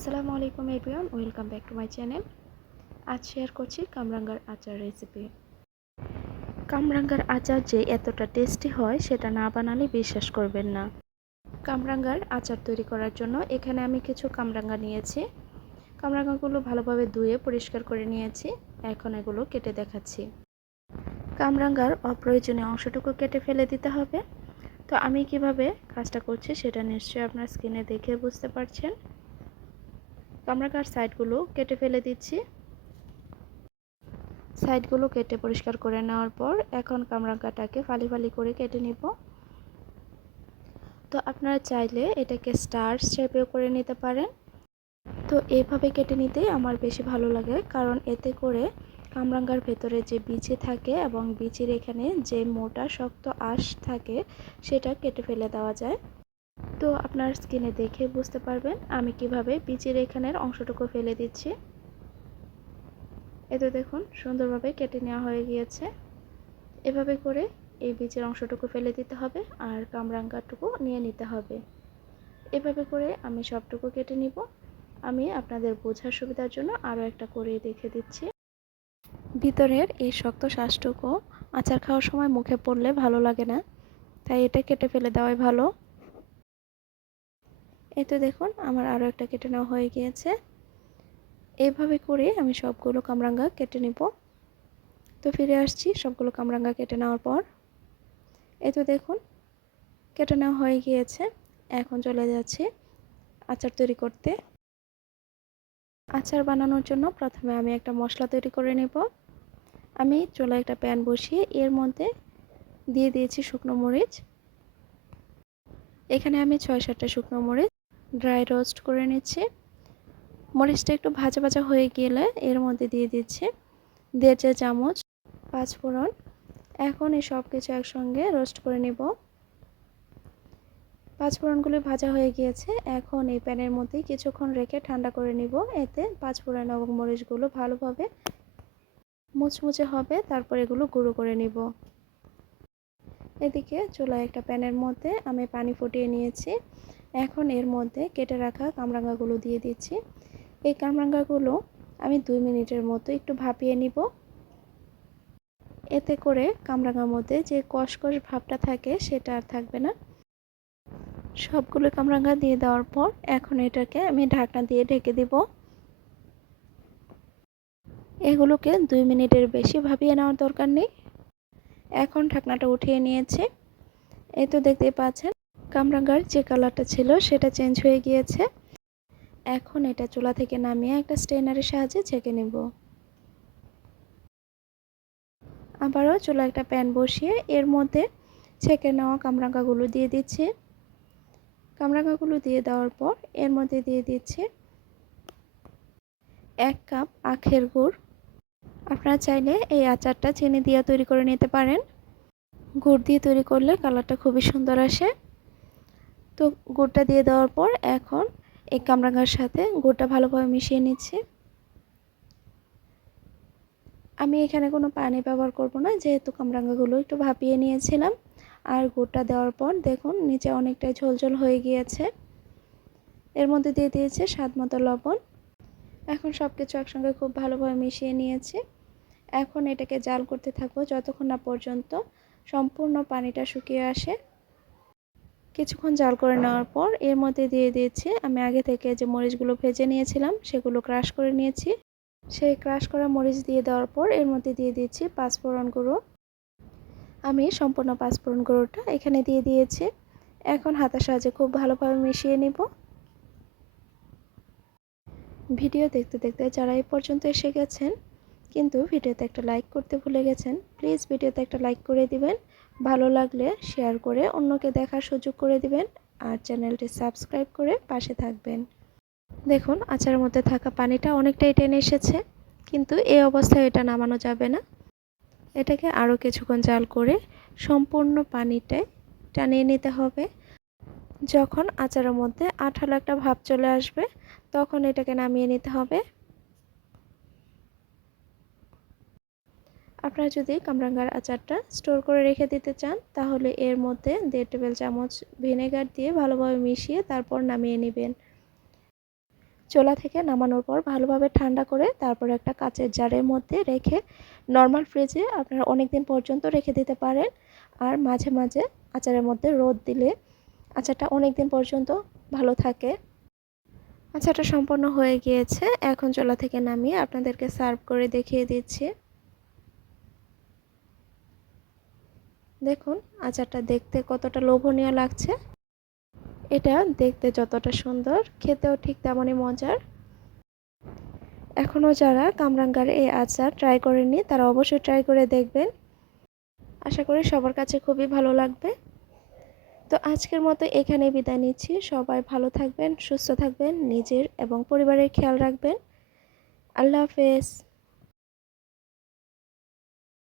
আসসালামু আলাইকুম everyone, welcome back to my channel. আজ শেয়ার করছি কামরাঙ্গার আচার রেসিপি কামরাঙ্গার আচার যে এতটা টেস্টি হয়, সেটা না বানালে বিশ্বাস করবেন না। কামরাঙ্গার আচার তৈরি করার জন্য এখানে আমি কিছু কামরাঙ্গা নিয়েছি। কামরাঙ্গাগুলো ভালোভাবে ধুয়ে পরিষ্কার করে নিয়েছি, এখন এগুলো কেটে দেখাচ্ছি। কামরাঙ্গার অপ্রয়োজনীয় অংশটুকু কেটে ফেলে দিতে হবে। তো আমি কীভাবে কাজটা করছি সেটা নিশ্চয়ই আপনার স্ক্রিনে দেখে বুঝতে পারছেন। কামরাকার সাইডগুলো কেটে ফেলে দিচ্ছি। সাইডগুলো কেটে পরিষ্কার করে নেওয়ার পর এখন কামরাঙ্গাটাকে ফালি ফালি করে কেটে নিব। তো আপনারা চাইলে এটাকে স্টার শেপেও করে নিতে পারেন। তো এইভাবে কেটে নিতেই আমার বেশি ভালো লাগে, কারণ এতে করে কামরাঙ্গার ভেতরে যে বিচি থাকে এবং বিচির এখানে যে মোটা, শক্ত আঁশ থাকে, সেটা কেটে ফেলে দেওয়া যায়। তো আপনার স্কিনে দেখে বুঝতে পারবেন আমি কীভাবে বিচির এখানের অংশটুকু ফেলে দিচ্ছি। এতে দেখুন সুন্দরভাবে কেটে নেওয়া হয়ে গিয়েছে। এভাবে করে এই বীজের অংশটুকু ফেলে দিতে হবে আর কামরাঙ্গাটুকু নিয়ে নিতে হবে। এভাবে করে আমি সবটুকু কেটে নিব। আমি আপনাদের বোঝার সুবিধার জন্য আরও একটা করে দেখে দিচ্ছি। ভিতরের এই শক্ত শ্বাসটুকু আচার খাওয়ার সময় মুখে পড়লে ভালো লাগে না, তাই এটা কেটে ফেলে দেওয়াই ভালো। এই তো দেখুন, আমার আরও একটা কেটে নেওয়া হয়ে গিয়েছে। এইভাবে করে আমি সবগুলো কামরাঙ্গা কেটে নেব। তো ফিরে আসছি সবগুলো কামরাঙ্গা কেটে নেওয়ার পর। এই তো দেখুন, কেটে নেওয়া হয়ে গিয়েছে। এখন চলে যাচ্ছে আচার তৈরি করতে। আচার বানানোর জন্য প্রথমে আমি একটা মশলা তৈরি করে নেব। আমি চলে একটা প্যান বসিয়ে এর মধ্যে দিয়ে দিয়েছি শুকনো মরিচ। এখানে আমি ছয় সাতটা শুকনো মরিচ ড্রাই রোস্ট করে নিচ্ছি। মরিচটা একটু ভাজা ভাজা হয়ে গেলে এর মধ্যে দিয়ে দিচ্ছি দেড় চা চামচ পাঁচ ফোড়ন। এখন এই সব কিছু একসঙ্গে রোস্ট করে নিব। পাঁচ ফোড়নগুলি ভাজা হয়ে গিয়েছে। এখন এই প্যানের মধ্যে কিছুক্ষণ রেখে ঠান্ডা করে নিব। এতে পাঁচ ফোড়ন এবং মরিচগুলো ভালোভাবে মুচমুচে হবে। তারপর এগুলো গুঁড়ো করে নিব। এদিকে চুলায় একটা প্যানের মধ্যে আমি পানি ফুটিয়ে নিয়েছি। এখন এর মধ্যে কেটে রাখা কামরাঙ্গাগুলো দিয়ে দিচ্ছি। এই কামরাঙ্গাগুলো আমি দুই মিনিটের মতো একটু ভাপিয়ে নিব। এতে করে কামরাঙ্গার মধ্যে যে কষকষ ভাবটা থাকে সেটা আর থাকবে না। সবগুলো কামরাঙ্গা দিয়ে দেওয়ার পর এখন এটাকে আমি ঢাকনা দিয়ে ঢেকে দিব। এগুলোকে দুই মিনিটের বেশি ভাবিয়ে নেওয়ার দরকার নেই। এখন ঢাকনাটা উঠিয়ে নিয়েছে। এই তো দেখতে পাচ্ছেন কামরাঙ্গার যে কালারটা ছিল সেটা চেঞ্জ হয়ে গিয়েছে। এখন এটা চুলা থেকে নামিয়ে একটা স্টেনারের সাহায্যে ছেঁকে নেব। আবারও চুলা একটা প্যান বসিয়ে এর মধ্যে ছেঁকে নেওয়া কামরাঙ্গাগুলো দিয়ে দিচ্ছি। কামরাঙ্গাগুলো দিয়ে দেওয়ার পর এর মধ্যে দিয়ে দিচ্ছি এক কাপ আখের গুড়। আপনারা চাইলে এই আচারটা চিনি দিয়ে তৈরি করে নিতে পারেন। গুড় দিয়ে তৈরি করলে কালারটা খুবই সুন্দর আসে। তো গুড়টা দিয়ে দেওয়ার পর এখন এই কামরাঙ্গার সাথে গুড়টা ভালোভাবে মিশিয়ে নিচ্ছি। আমি এখানে কোনো পানি ব্যবহার করব না, যেহেতু কামরাঙ্গাগুলো একটু ভাপিয়ে নিয়েছিলাম। আর গুড়টা দেওয়ার পর দেখুন নিচে অনেকটাই ঝোলঝোল হয়ে গিয়েছে। এর মধ্যে দিয়ে দিয়েছে স্বাদ মতো লবণ। এখন সব কিছু একসঙ্গে খুব ভালোভাবে মিশিয়ে নিয়েছি। এখন এটাকে জাল করতে থাকব যতক্ষণ না পর্যন্ত সম্পূর্ণ পানিটা শুকিয়ে আসে। কিছুক্ষণ জাল করে নেওয়ার পর এর মধ্যে দিয়ে দিয়েছি, আমি আগে থেকে যে মরিচগুলো ভেজে নিয়েছিলাম সেগুলো ক্রাশ করে নিয়েছি। সেই ক্রাশ করা মরিচ দিয়ে দেওয়ার পর এর মধ্যে দিয়ে দিয়েছি পাঁচফোড়ন গুঁড়ো। আমি সম্পূর্ণ পাঁচফোড়ন গুঁড়োটা এখানে দিয়ে দিয়েছি। এখন হাতের সাহায্যে খুব ভালোভাবে মিশিয়ে নিব। ভিডিও দেখতে দেখতে যারা এই পর্যন্ত এসে গেছেন, কিন্তু ভিডিওতে একটা লাইক করতে ভুলে গেছেন প্লিজ ভিডিওতে একটা লাইক করে দিবেন। ভালো লাগলে শেয়ার করে অন্যকে দেখার সুযোগ করে দিবেন আর চ্যানেলটি সাবস্ক্রাইব করে পাশে থাকবেন। দেখুন আচারের মধ্যে থাকা পানিটা অনেকটাই টেনে এসেছে, কিন্তু এই অবস্থায় এটা নামানো যাবে না। এটাকে আরও কিছুক্ষণ জাল করে সম্পূর্ণ পানিটাই টানিয়ে নিতে হবে। যখন আচারের মধ্যে আঠালো একটা ভাব চলে আসবে, তখন এটাকে নামিয়ে নিতে হবে। আপনারা যদি কামরাঙ্গার আচারটা স্টোর করে রেখে দিতে চান, তাহলে এর মধ্যে দেড় টেবিল চামচ ভিনেগার দিয়ে ভালোভাবে মিশিয়ে তারপর নামিয়ে নেবেন। চোলা থেকে নামানোর পর ভালোভাবে ঠান্ডা করে তারপর একটা কাচের জারের মধ্যে রেখে নর্মাল ফ্রিজে আপনারা অনেক দিন পর্যন্ত রেখে দিতে পারেন। আর মাঝে মাঝে আচারের মধ্যে রোদ দিলে আচারটা অনেক দিন পর্যন্ত ভালো থাকে। আচারটা সম্পন্ন হয়ে গিয়েছে। এখন চোলা থেকে নামিয়ে আপনাদেরকে সার্ভ করে দেখিয়ে দিচ্ছি। দেখুন, আচারটা দেখতে কতটা লোভনীয় লাগছে। এটা দেখতে যতটা সুন্দর, খেতেও ঠিক তেমনই মজার। এখনও যারা কামরাঙ্গার এই আচার ট্রাই করেননি, তারা অবশ্যই ট্রাই করে দেখবেন। আশা করি সবার কাছে খুবই ভালো লাগবে। তো আজকের মতো এখানে বিদায় নিচ্ছি। সবাই ভালো থাকবেন, সুস্থ থাকবেন, নিজের এবং পরিবারের খেয়াল রাখবেন। আল্লাহ হাফেজ।